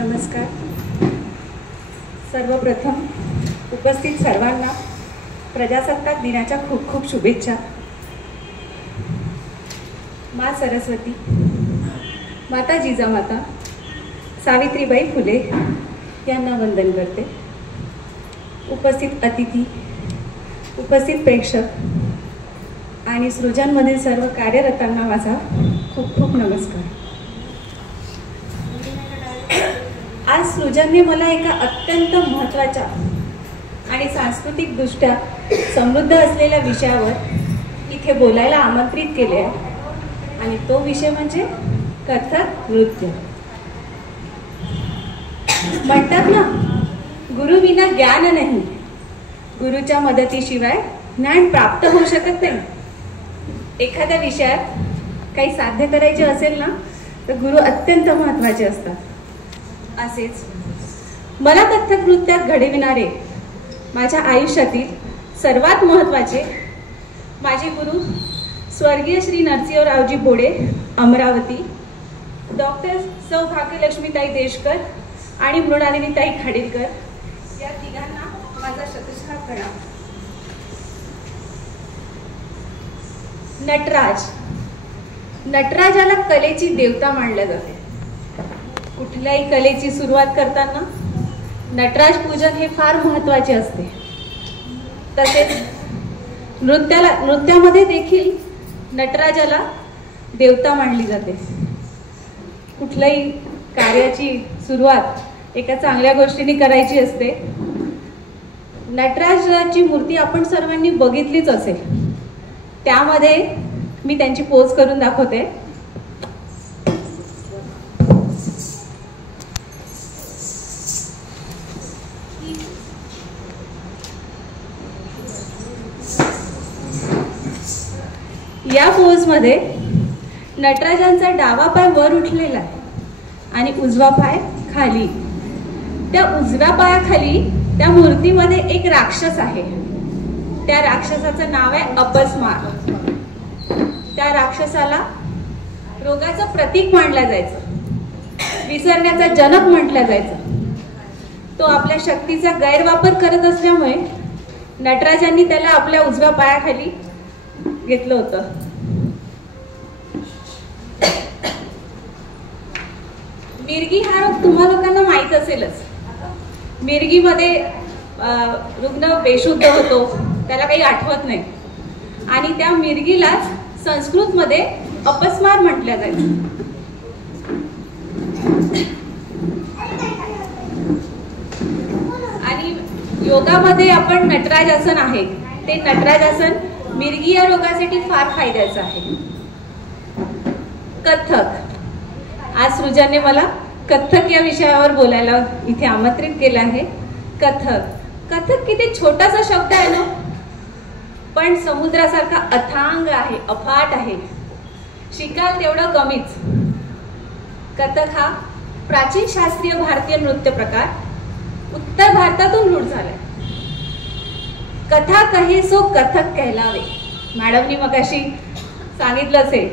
नमस्कार. सर्वप्रथम उपस्थित सर्वांना प्रजासत्ताक दिनाच्या खूप खूप शुभेच्छा. माँ सरस्वती, माता जिजामाता सावित्रीबाई फुले यांना वंदन करते. उपस्थित अतिथी, उपस्थित प्रेक्षक आणि सृजनमधील सर्व कार्यरतांना माझा खूप खूप नमस्कार. आज सृजनने मला एका अत्यंत महत्त्वाच्या आणि सांस्कृतिकदृष्ट्या समृद्ध असलेल्या विषयावर इथे बोलायला आमंत्रित केले आहे आणि तो विषय म्हणजे कथक नृत्य. म्हणतात ना, गुरुविना ज्ञान नाही, गुरुच्या मदतीशिवाय ज्ञान प्राप्त होऊ शकत नाही. एखाद्या विषयात काही साध्य करायचे असेल ना तर गुरु अत्यंत महत्त्वाचे असतात. असेच मला कथक नृत्यात घडविणारे माझ्या आयुष्यातील सर्वात महत्त्वाचे माझे गुरु स्वर्गीय श्री नरसिंहरावजी बोडे अमरावती, डॉक्टर सौ भाग्यलक्ष्मीताई देशकर आणि मृणालिनीताई खाडीलकर या तिघांना माझा शतशः प्रणाम. नटराज, नटराजाला कलेची देवता मानले जाते. कुठल्याही कलेची सुरुवात करताना नटराज पूजन हे फार महत्त्वाचे असते. तसेच नृत्यामध्ये देखील नटराजाला देवता मानली जाते. कुठल्याही कार्याची सुरुवात एका चांगल्या गोष्टीने करायची असते. नटराजाची मूर्ती आपण सर्वांनी बघितलीच असेल. त्यामध्ये मी त्यांची पोज करून दाखवते. या पोजमध्ये नटराजांचा डावा पाय वर उठलेला आहे आणि उजवा पाय खाली. त्या उजव्या पायाखाली त्या मूर्तीमध्ये एक राक्षस आहे. त्या राक्षसाचं नाव आहे अपस्मार. त्या राक्षसाला रोगाचं प्रतीक मानलं जायचं, विसरण्याचा जनक म्हटलं जायचं. तो आपल्या शक्तीचा गैरवापर करत असल्यामुळे नटराजांनी त्याला आपल्या उजव्या पायाखाली घेतलं होतं. मिरगी हा रोग तुम्हा लोकांना माहित असेलच. मिरगीमध्ये रुग्ण बेशुद्ध होतो, त्याला काही आठवत नाही आणि त्या मिरगीलाच संस्कृतमध्ये अपस्मार म्हटलं जायचं. आणि योगामध्ये आपण नटराजासन आहे, ते नटराजासन मिरगी या रोगासाठी फार फायद्याचं आहे. कथक, आज सृजनने मला कथक या विषयावर बोलायला इथे आमंत्रित केलं आहे. कथक, कथक किती छोटासा शब्द आहे ना, पण समुद्रासारखा अथांग आहे, अफाट आहे. शिकाल तेवढं कमीच. कथक हा प्राचीन शास्त्रीय भारतीय नृत्य प्रकार उत्तर भारतातून रूढ झालाय. कथा कहे सो कथक कहलावे. मॅडमनी मगाशी सांगितलं असेल,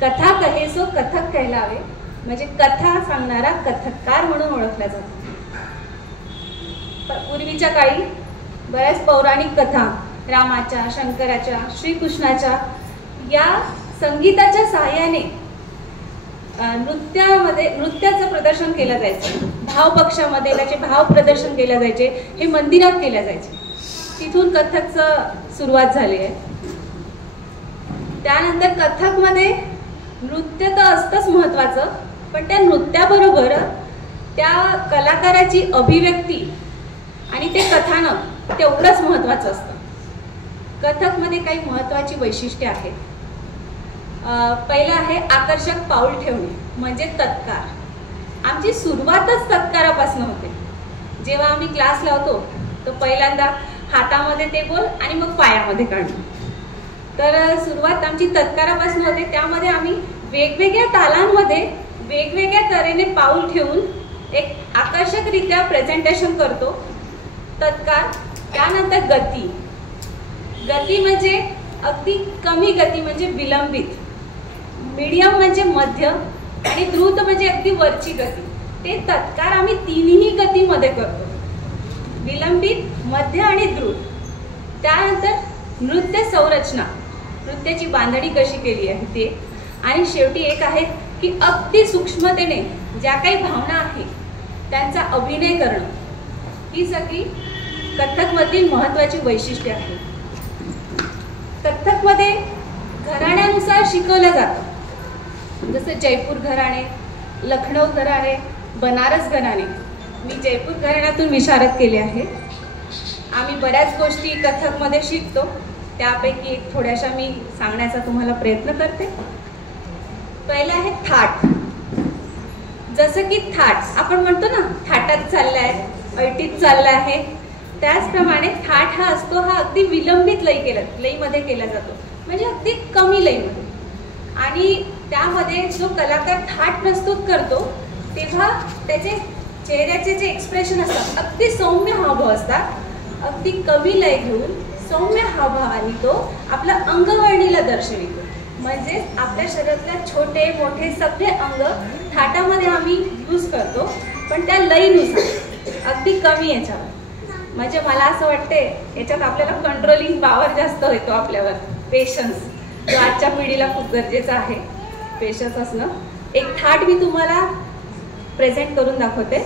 कथा कहे सो कथक कहलावे म्हणजे कथा सांगणारा कथककार म्हणून ओळखला जातो. पूर्वीच्या काळी बऱ्याच पौराणिक कथा रामाच्या, शंकराच्या, श्रीकृष्णाच्या या संगीताच्या सहाय्याने नृत्याचं प्रदर्शन केलं जायचं. भावपक्षामध्ये त्याचे भाव प्रदर्शन केले जायचे. हे मंदिरात केले जायचे. तिथून कथकचं सुरुवात झाली आहे. त्यानंतर कथकमध्ये नृत्य तर असतंच महत्वाचं, पण त्या नृत्याबरोबर त्या कलाकाराची अभिव्यक्ती आणि ते कथानक तेवढंच महत्वाचं असतं. कथकमध्ये काही महत्वाची वैशिष्ट्ये आहेत. पहिलं आहे आकर्षक पाऊल ठेवणे म्हणजे तत्कार. आमची सुरुवातच तत्कारापासून होते. जेव्हा आम्ही क्लास लावतो तर पहिल्यांदा हातामध्ये ते बोल आणि मग पायामध्ये काढणं. तर सुरुवात आमची तत्कारापासून होते. त्यामध्ये आम्ही वेगवेगळ्या तालांमध्ये वेगवेगळ्या तऱ्हेने पाऊल ठेवून एक आकर्षकरित्या प्रेझेंटेशन करतो. तत्कार. त्यानंतर गती. गती म्हणजे अगदी कमी गती म्हणजे विलंबित, मीडियम म्हणजे मध्य आणि द्रुत म्हणजे अगदी वरची गती. ते तत्कार आम्ही तिन्ही गतीमध्ये करतो, विलंबित, मध्य आणि द्रुत. त्यानंतर नृत्य संरचना, नृत्याची बांधणी कशी केली आहे ते, आणि शेवटी एक आहे की अगदी सूक्ष्मतेने ज्या काही भावना आहेत त्यांचा अभिनय करणं. ही सगळी कथ्थकमधील महत्त्वाची वैशिष्ट्ये आहेत. कथ्थकमध्ये घराण्यानुसार शिकवलं जातं, जसं जयपूर घराणे, लखनौ घराणे, बनारस घराणे. मी जयपूर घराण्यातून विशारद केले आहे. आम्ही बऱ्याच गोष्टी कथ्थकमध्ये शिकतो, त्यापैकी एक थोड्याशा मी सांगण्याचा तुम्हाला प्रयत्न करते. पहिलं आहे थाट. जसं की थाट आपण म्हणतो ना, थाटात चाललाय, ऐटीत चालला आहे, त्याचप्रमाणे थाट हा असतो, हा अगदी विलंबित लयीमध्ये केला जातो, म्हणजे अगदी कमी लयीमध्ये. आणि त्यामध्ये जो कलाकार थाट प्रस्तुत करतो तेव्हा त्याचे चेहऱ्याचे जे एक्सप्रेशन असतात अगदी सौम्य हावभाव असतात. अगदी कमी लय घेऊन सौम्य हावभावाने तो आपल्या अंगवळणीला दर्शवितो. म्हणजे आपल्या शरीरातल्या छोटे मोठे सगळे अंग थाटामध्ये आम्ही यूज करतो, पण त्या लयीनुसार अगदी कमी याच्यावर. म्हणजे मला असं वाटते याच्यात आपल्याला कंट्रोलिंग पॉवर जास्त येतो आपल्यावर. पेशन्स, जो आजच्या पिढीला खूप गरजेचं आहे, पेशन्स असणं. एक थाट मी तुम्हाला प्रेझेंट करून दाखवते.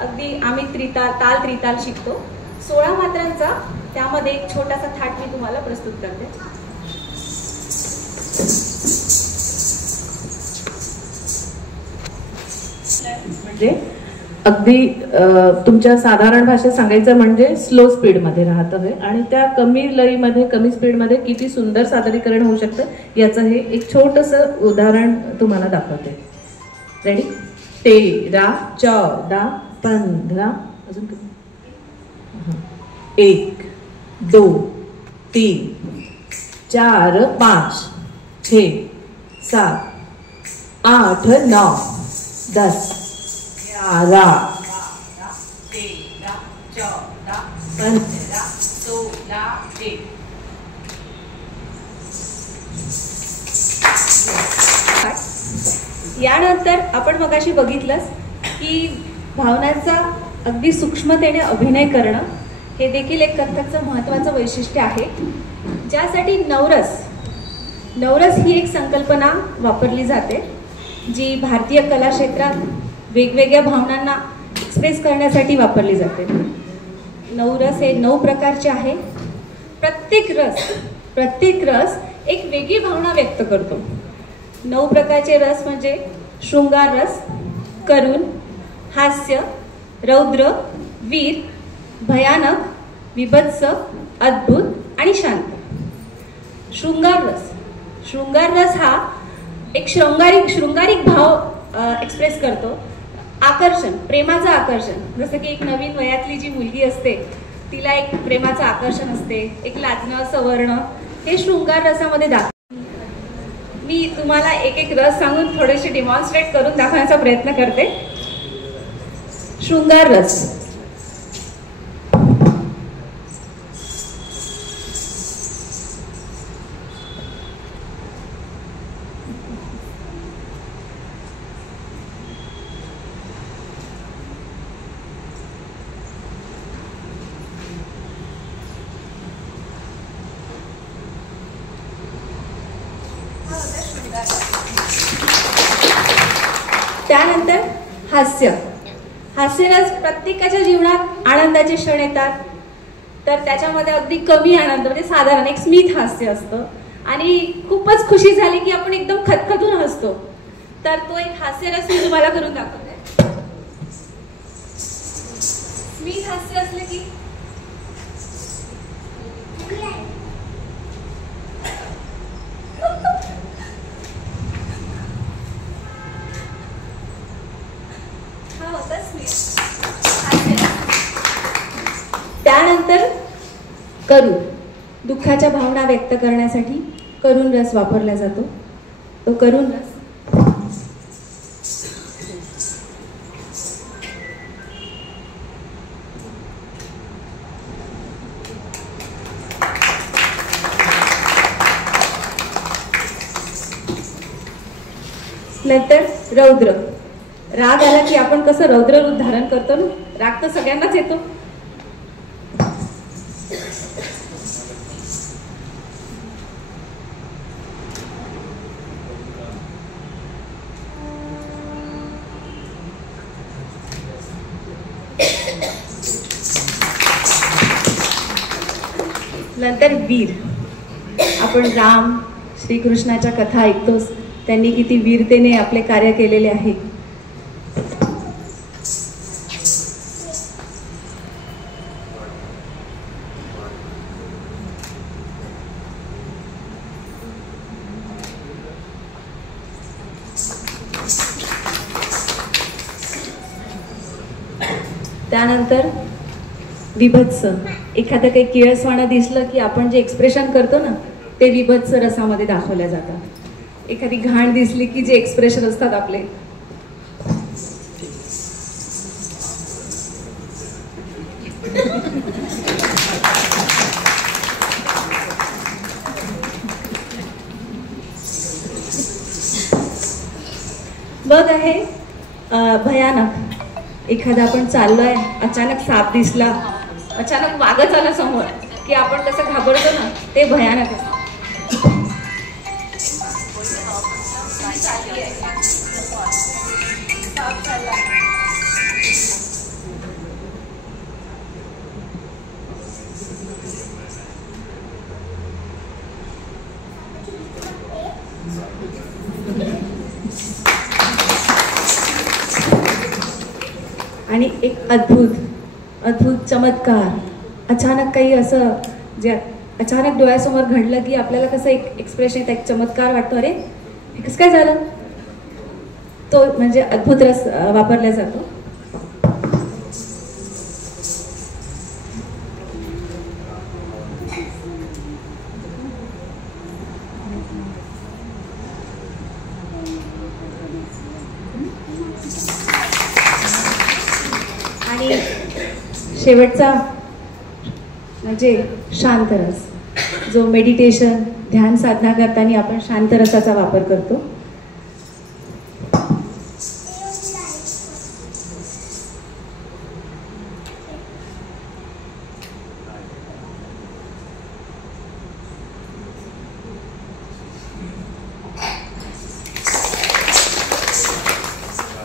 अगदी आम्ही ताल त्रिताल शिकतो, 16 मात्रांचा. त्यामध्ये एक छोटासा थाट मी तुम्हाला प्रस्तुत करते. म्हणजे अगदी तुमच्या साधारण भाषेत सांगायचं म्हणजे स्लो स्पीड मध्ये राहत आहे, आणि त्या कमी लयीमध्ये कमी स्पीड मध्ये किती सुंदर सादरीकरण होऊ शकतं याचं हे एक छोटंसं उदाहरण तुम्हाला दाखवते. रेडी? 13, 14, 15, अजून 1, 2, 3, 4, 5, 6, 7, 8, 9, 10, 11, 13, 14, 15, 16, 1. यानंतर आपण मगाशी बघितलंच की भावनांचा अगदी सूक्ष्मतेने अभिनय करणं हे देखील एक कथ्थकचं महत्त्वाचं वैशिष्ट्य आहे. ज्यासाठी नवरस ही एक संकल्पना वापरली जाते, जी भारतीय कला क्षेत्रात वेगवेगळ्या भावनांना एक्सप्रेस करण्यासाठी वापरली जाते. नवरस हे 9 प्रकारचे आहे. प्रत्येक रस एक वेगळी भावना व्यक्त करतो. 9 प्रकारचे रस म्हणजे शृंगार रस, करुण, हास्य, रौद्र, वीर, भयानक, विभत्स, अद्भुत आणि शांत. शृंगार रस हा एक शृंगारिक भाव एक्सप्रेस करतो. आकर्षण, प्रेमाचं आकर्षण. जसं की एक नवीन वयातली जी मुलगी असते तिला एक प्रेमाचं आकर्षण असते, एक लाजणं, सवरणं, हे शृंगार रसामध्ये दाखवतो. मी तुम्हाला एक एक रस सांगून थोडेसे डिमॉन्स्ट्रेट करून दाखवण्याचा प्रयत्न करते. शृंगार रस. त्यानंतर हास्यरस. प्रत्येकाच्या जीवनात आनंदाचे क्षण येतात, तर त्याच्यामध्ये अगदी कमी आनंद म्हणजे साधारण एक स्मित हास्य असतं, आणि खूपच खुशी झाली की आपण एकदम खदखदून हसतो. तर तो एक हास्यरस मी तुम्हाला करून दाखवते. स्मित हास्य असलं की त्यानंतर करुण. दुःखाच्या भावना व्यक्त करण्यासाठी करुण रस वापरला जातो. तो करुण रस. नंतर रौद्र. राग आला की आपण कसं रौद्र रूप धारण करतो ना, राग तर सगळ्यांनाच येतो. नंतर वीर. आपण राम श्रीकृष्णाच्या कथा ऐकतोच, त्यांनी किती वीरतेने आपले कार्य केलेले आहे. त्यानंतर विभत्स. एखादं काही किळसवाणं दिसलं की आपण जे एक्सप्रेशन करतो ना, ते विभत्स रसामध्ये दाखवल्या जातात. एखादी घाण दिसली की जे एक्सप्रेशन असतात आपले, बघ आहे भयानक. एखादा आपण चाललोय, अचानक साप दिसला, अचानक वाघच आला समोर की आपण कसं घाबरतो ना, ते भयानक असतं. आणि एक अद्भुत चमत्कार. अचानक काही असं जे अचानक डोळ्यासमोर घडलं की आपल्याला कसं एक एक्सप्रेशन येतं, एक चमत्कार वाटतो, अरे हे कसं काय झालं. तो म्हणजे अद्भुत रस वापरला जातो. आणि शेवटचा म्हणजे शांतरस, जो मेडिटेशन ध्यान साधना करताना आपण शांतरसाचा वापर करतो.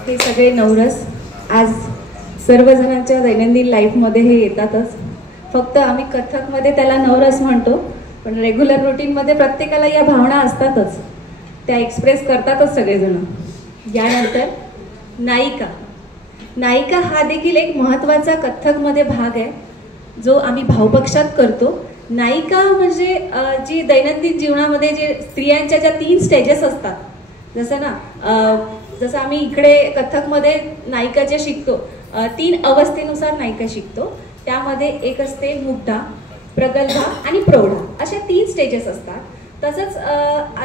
हे सगळे नवरस आज सर्वजणांच्या दैनंदिन लाईफमध्ये हे येतातच. फक्त आम्ही कथकमध्ये त्याला नवरस म्हणतो, पण रेग्युलर रुटीनमध्ये प्रत्येकाला या भावना असतातच, त्या एक्सप्रेस करतातच सगळेजण. यानंतर नायिका हा देखील एक महत्त्वाचा कथकमध्ये भाग आहे, जो आम्ही भावपक्षात करतो. नायिका म्हणजे जी दैनंदिन जीवनामध्ये जे स्त्रियांच्या ज्या 3 स्टेजेस असतात, जसं आम्ही इकडे कथकमध्ये नायिका जे शिकतो, 3 अवस्थेनुसार नायिका शिकतो. त्यामध्ये एक असते मुग्धा, प्रगल्भा आणि प्रौढा, अशा 3 स्टेजेस असतात. तसंच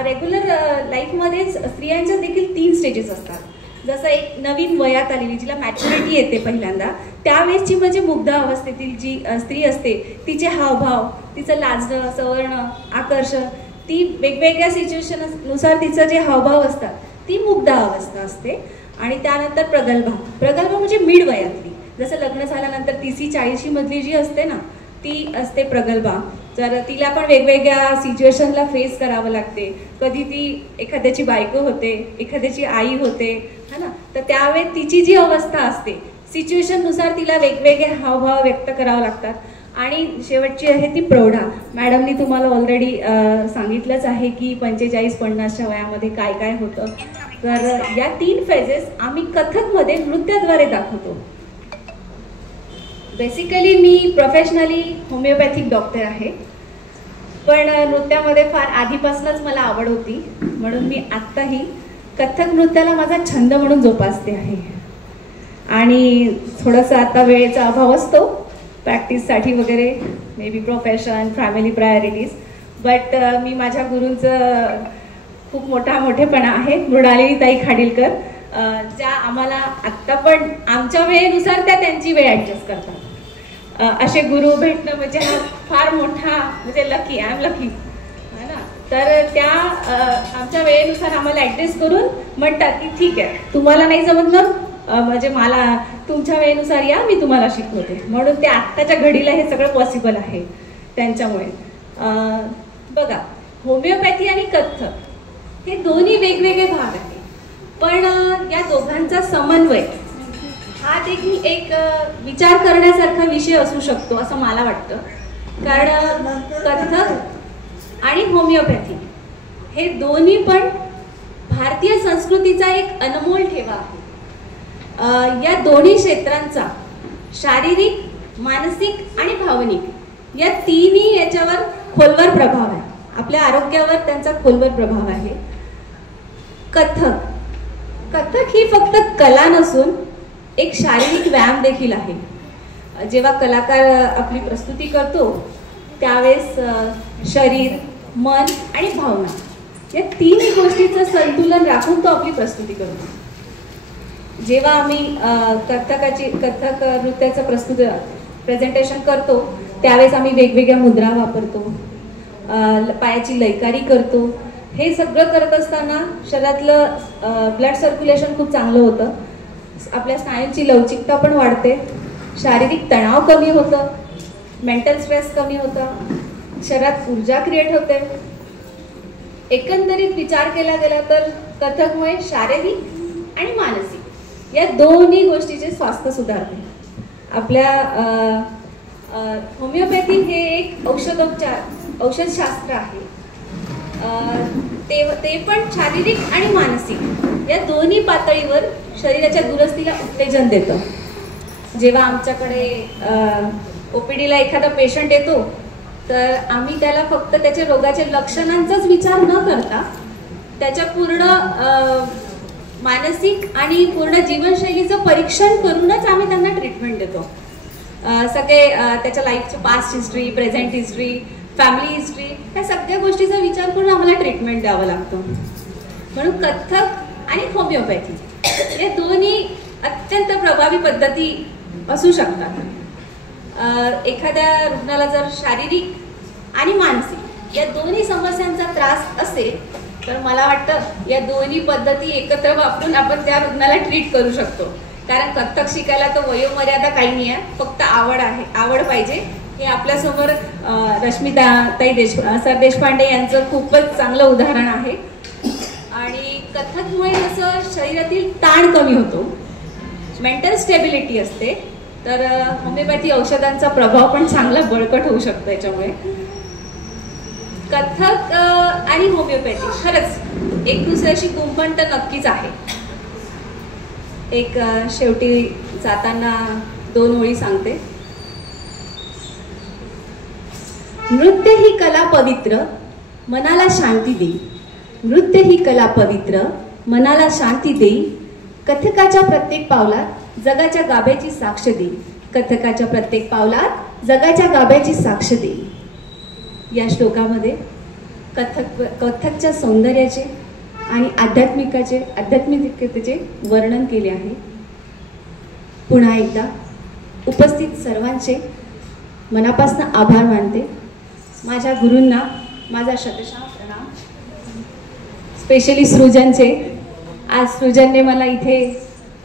रेग्युलर लाईफमध्ये स्त्रियांच्या देखील 3 स्टेजेस असतात. जसं एक नवीन वयात आलेली, जिला मॅच्युरिटी येते पहिल्यांदा, त्यावेळेसची म्हणजे मुग्धा अवस्थेतील जी स्त्री असते, तिचे हावभाव, तिचं लाजणं, सवरणं, आकर्षण, ती वेगवेगळ्या सिच्युएशननुसार तिचं जे हावभाव असतात, ती मुग्धा अवस्था असते. आणि त्यानंतर प्रगल्भा म्हणजे मिड वयातली, जसं लग्न झाल्यानंतर 30-40 मधली जी असते ना, ती असते प्रगल्भा. तर तिला पण वेगवेगळ्या सिच्युएशनला फेस करावं लागते. कधी ती एखाद्याची बायको होते, एखाद्याची आई होते, है ना. तर त्यावेळेस तिची जी अवस्था असते, सिच्युएशननुसार तिला वेगवेगळे हावभाव व्यक्त करावे लागतात. आणि शेवटची आहे ती प्रौढा. मॅडमनी तुम्हाला ऑलरेडी सांगितलंच आहे की 45-50च्या वयामध्ये काय काय होतं. तर या 3 फेजेस आम्ही कथकमध्ये नृत्याद्वारे दाखवतो. बेसिकली मी प्रोफेशनली होमिओपॅथिक डॉक्टर आहे, पण नृत्यामध्ये फार आधीपासूनच मला आवड होती, म्हणून मी आत्ताही कथक नृत्याला माझा छंद म्हणून जोपासते आहे. आणि थोडंसं आता वेळेचा अभाव असतो प्रॅक्टिससाठी वगैरे, may be profession, family priorities, but मी माझ्या गुरूंचं खूप मोठेपणा आहे. मृणालिनीताई खाडीलकर, ज्या आम्हाला आत्ता पण आमच्या वेळेनुसार त्या त्यांची वेळ ॲडजस्ट करतात. असे गुरु भेटणं म्हणजे हा फार मोठा, म्हणजे लकी, आय एम लकी, है ना. तर त्या आमच्या वेळेनुसार आम्हाला ॲडजस्ट करून म्हणतात की ठीक आहे, तुम्हाला नाही जमत ना, म्हणजे मला तुमच्या वेळेनुसार या, मी तुम्हाला शिकवते. म्हणून ते आत्ताच्या घडीला हे सगळं पॉसिबल आहे त्यांच्यामुळे. बघा, होमिओपॅथी आणि कथ्थक हे दोन्ही वेगवेगळे भाग आहेत, पण या दोघांचा समन्वय हा देखील एक विचार करण्यासारखा विषय असू शकतो असं मला वाटतं. कारण कथ्थक आणि होमिओपॅथी हे दोन्ही पण भारतीय संस्कृतीचा एक अनमोल ठेवा आहे. या दोन्ही क्षेत्रांचा शारीरिक, मानसिक आणि भावनिक या तिन्ही याच्यावर खोलवर प्रभाव आहे. आपल्या आरोग्यावर त्यांचा खोलवर प्रभाव आहे. कथ्थक ही फक्त कला नसून एक शारीरिक व्यायाम देखील आहे. जेव्हा कलाकार आपली प्रस्तुती करतो त्यावेळेस शरीर, मन आणि भावना या तिन्ही गोष्टीचं संतुलन राखून तो आपली प्रस्तुती करतो. जेव्हा आम्ही कथ्थक नृत्याचं प्रेझेंटेशन करतो त्यावेळेस आम्ही वेगवेगळ्या मुद्रा वापरतो, पायाची लयकारी करतो. हे सगळं करत असताना शरीरातलं ब्लड सर्क्युलेशन खूप चांगलं होतं, आपल्या स्नायूंची लवचिकता पण वाढते, शारीरिक तणाव कमी होतं, मेंटल स्ट्रेस कमी होतं, शरीरात ऊर्जा क्रिएट होते. एकंदरीत विचार केला गेला तर कथ्थकमुळे शारीरिक आणि मानसिक या दोन्ही गोष्टीचे स्वास्थ्य सुधारते. आपल्या होमिओपॅथी हे एक औषधशास्त्र आहे. ते पण शारीरिक आणि मानसिक या दोन्ही पातळीवर शरीराच्या दुरुस्तीला उत्तेजन देतं. जेव्हा आमच्याकडे OPDला एखादा पेशंट येतो तर आम्ही त्याला फक्त त्याच्या रोगाच्या लक्षणांचाच विचार न करता त्याच्या पूर्ण मानसिक आणि पूर्ण जीवनशैलीचं परीक्षण करूनच आम्ही त्यांना ट्रीटमेंट देतो. सगळे त्याच्या लाईफची past history, present history, family history या सगळ्या गोष्टीचा विचार करून आम्हाला ट्रीटमेंट द्यावं लागतं. म्हणून कथ्थक आणि होमिओपॅथी या दोन्ही अत्यंत प्रभावी पद्धती असू शकतात. एखाद्या रुग्णाला जर शारीरिक आणि मानसिक या दोन्ही समस्यांचा त्रास असेल तर मला वाटतं या दोन्ही पद्धती एकत्र वापरून आपण त्या रुग्णाला ट्रीट करू शकतो. कारण कथ्थक शिकायला तर वयोमर्यादा काही नाही आहे, फक्त आवड पाहिजे. हे आपल्यासमोर रश्मिताई सर देशपांडे यांचं खूपच चांगलं उदाहरण आहे. आणि कथ्थकमुळे जसं शरीरातील ताण कमी होतो, मेंटल स्टेबिलिटी असते, तर होमिओपॅथी औषधांचा प्रभाव पण चांगला बळकट होऊ शकतो याच्यामुळे. कथ्थक आणि होमिओपॅथी खरंच एक दुसऱ्याशी गुंफण तर नक्कीच आहे. एक शेवटी जाताना 2 ओळी सांगते. नृत्य ही कला पवित्र, मनाला शांती देई. नृत्य ही कला पवित्र, मनाला शांती देई. कथ्थकाच्या प्रत्येक पावलात जगाच्या गाभ्याची साक्ष देई. कथ्थकाच्या प्रत्येक पावलात जगाच्या गाभ्याची साक्ष देई. या श्लोकामध्ये कथ्थकच्या सौंदर्याचे आणि आध्यात्मिकतेचे वर्णन केले आहे. पुन्हा एकदा उपस्थित सर्वांचे मनापासून आभार मानते. माझ्या गुरूंना माझा शतशः प्रणाम. स्पेशली सृजनचे. आज सृजनने मला इथे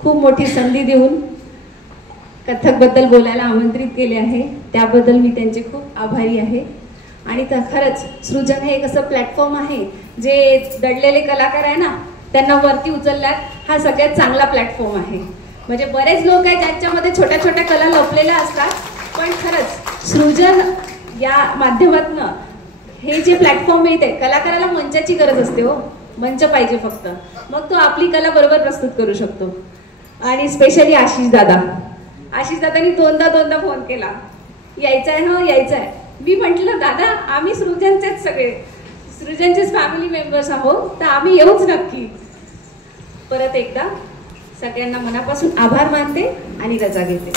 खूप मोठी संधी देऊन कथ्थकबद्दल बोलायला आमंत्रित केले आहे, त्याबद्दल मी त्यांचे खूप आभारी आहे. आणि खरंच सृजन हे एक असं प्लॅटफॉर्म आहे जे दडलेले कलाकार आहे ना त्यांना वरती उचलल्यात. हा सगळ्यात चांगला प्लॅटफॉर्म आहे. म्हणजे बरेच लोक आहेत ज्यांच्यामध्ये छोट्या छोट्या कला लपलेल्या असतात, पण खरंच सृजन या माध्यमातून हे जे प्लॅटफॉर्म मिळते, कलाकाराला मंचाची गरज असते हो, मंच पाहिजे फक्त, मग तो आपली कला बरोबर प्रस्तुत करू शकतो. आणि स्पेशली आशिष दादांनी दोनदा फोन केला, यायचं आहे हो यायचं आहे. मी म्हटलं दादा आम्ही सृजनचेच सृजनचेच फॅमिली मेंबर्स आहोत, तर आम्ही येऊच नक्की. परत एकदा सगळ्यांना मनापासून आभार मानते आणि रजा घेते.